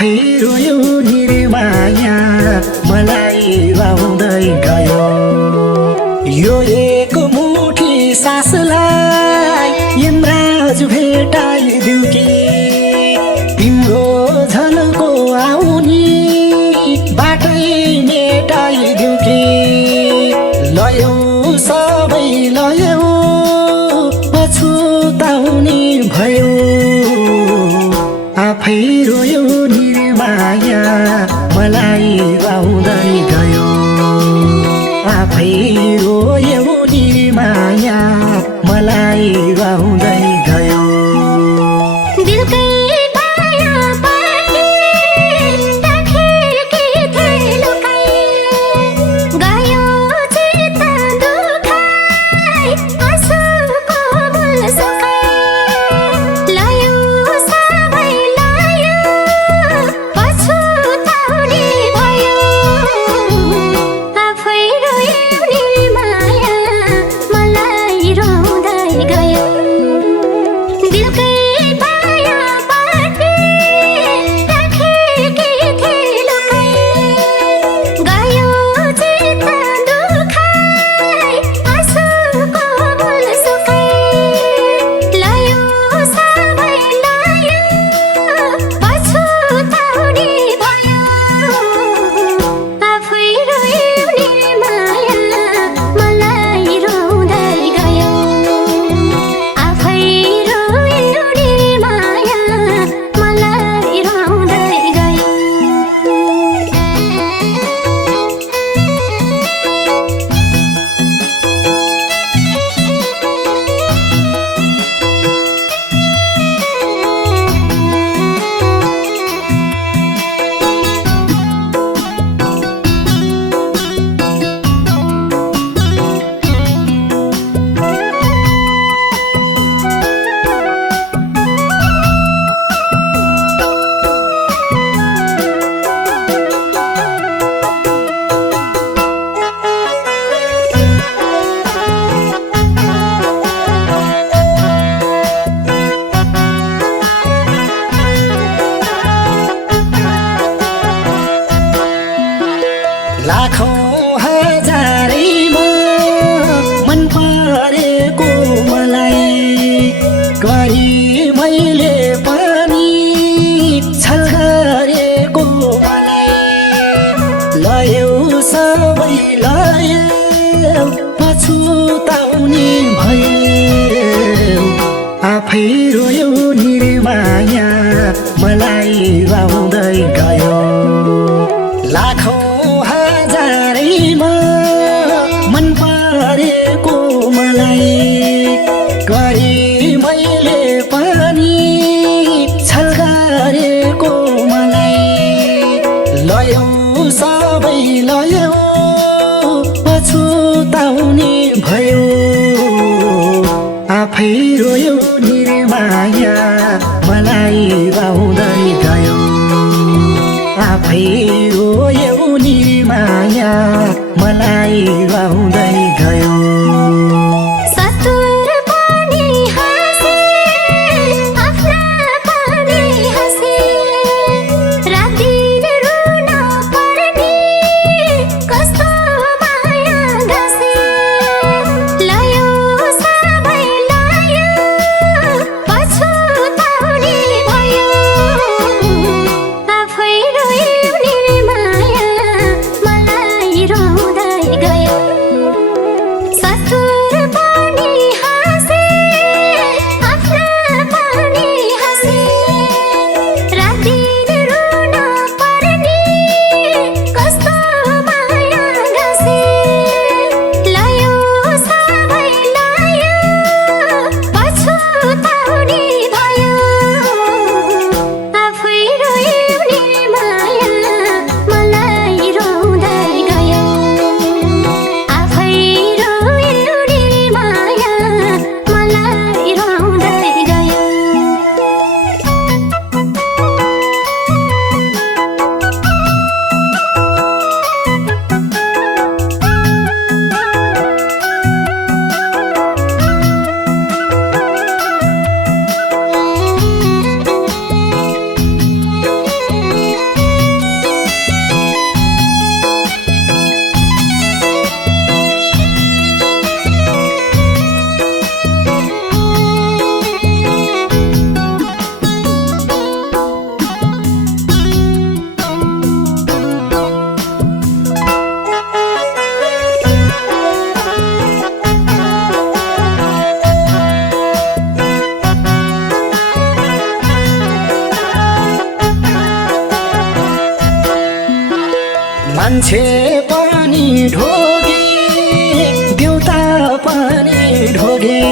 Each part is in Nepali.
आफै रोयो निर्माया मलाई लाउँदै गयो यो एक मुठी सासलाई यमराज भेटाइदिउ कि तिम्रो झनको आउनी बाटै मेटाइदिउ कि लयौ सबै लयौ पछुताउने भयो आफै रोयो निर्माया मलाई लाउँदै गयो आफै रोयो निर्माया मलाई लाउँदै गयो लाखौं हजारैमा मन परेको मलाई गरी मैले पनि छल गरेको मलाई लयौ सबै लयौ पछुताउने भयो आफै रोयो निर्माया मलाई लाउँदै गयो लाखौं मन परेको मलाई गरी मैले पनि छल गरेको मलाई लयौ सबै लयौ पछुताउने भयो आफै रोयो निर्माया मलाई लाउँदै गयो आफै रोयो निर्माया मलाई लाउँदै गयो गयो मान्छे पनि ढोगे देउता पनि ढोगे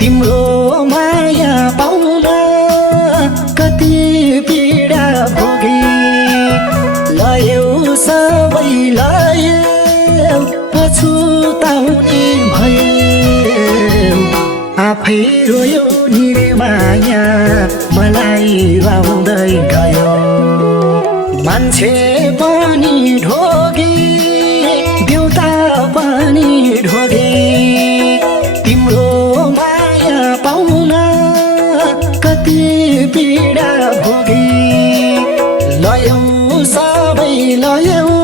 तिम्रो माया पाउन कति पीडा भोगे लयौ सबै लयौ पछुताउने भयो आफै रोयो निर्माया मलाई आउँदै गयो मान्छे पनि ढोगे देउता पनि ढोगे तिम्रो माया पाउन कति पीडा भोगे लयौ सबै लयौ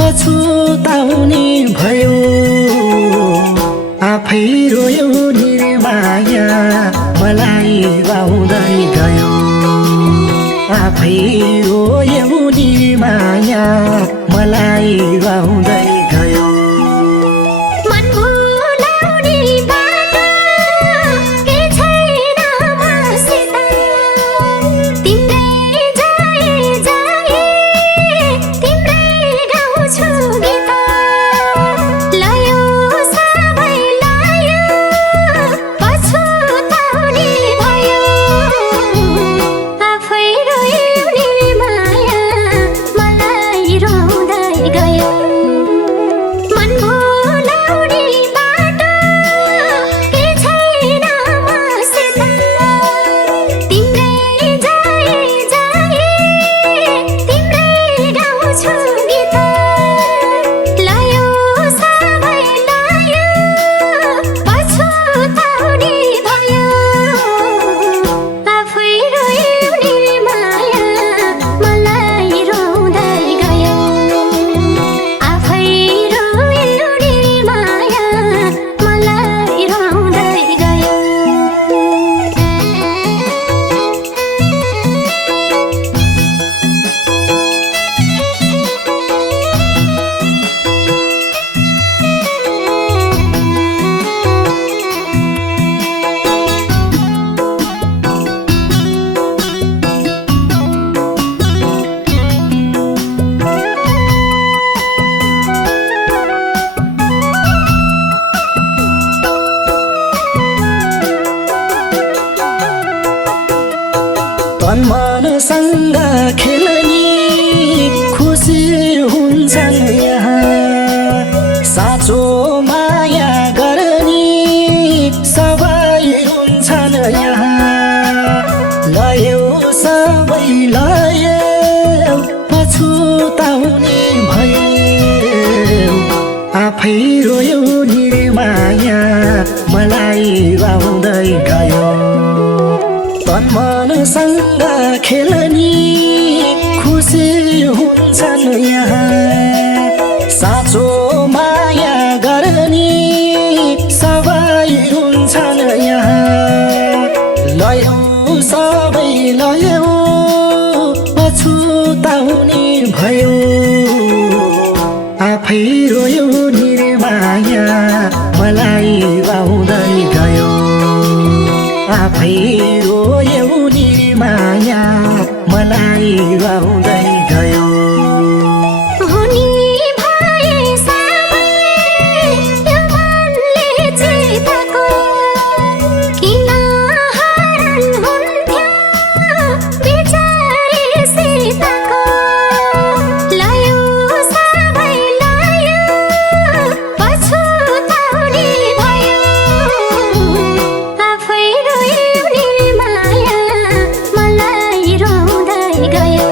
पछुताउने भयो आफै रोयो निर्माया मलाई आउँदै गयो आफै रोयो निर्माया मलाई आउँदै गयो तन मनसँग खेल्ने खुसी हुन्छन् यहाँ साँचो माया गर्ने सबै हुन्छन् यहाँ लयौ सबै लयौ पछुताउने भयो आफै रोयो निर्माया मलाई आउँदै गयो तन मनसँग खेल्ने खुसी हुन्छन् यहाँ साँचो माया गर्ने सबै हुन्छन् यहाँ लयौ सबै लयौ पछुताउने भयो आफै रोयो निर्माया मलाई आउँदै गयो आफै रोयो निर्माया मलाई आउँदै गयो गयो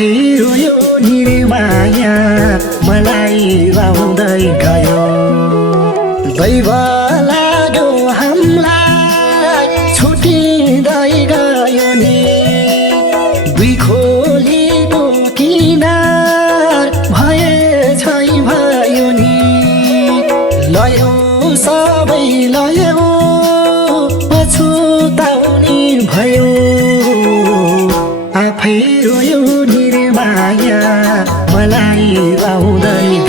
आफै रोयो निर्माया मलाई लाउँदै गयो दैव लाग्यो हामीलाई छुटिँदै गयो नि दुई खोलीको किनार भए छै भयो नि लयो सबै लयो पछुताउने भयो आफै रोयो निर्माया मलाई लाउँदै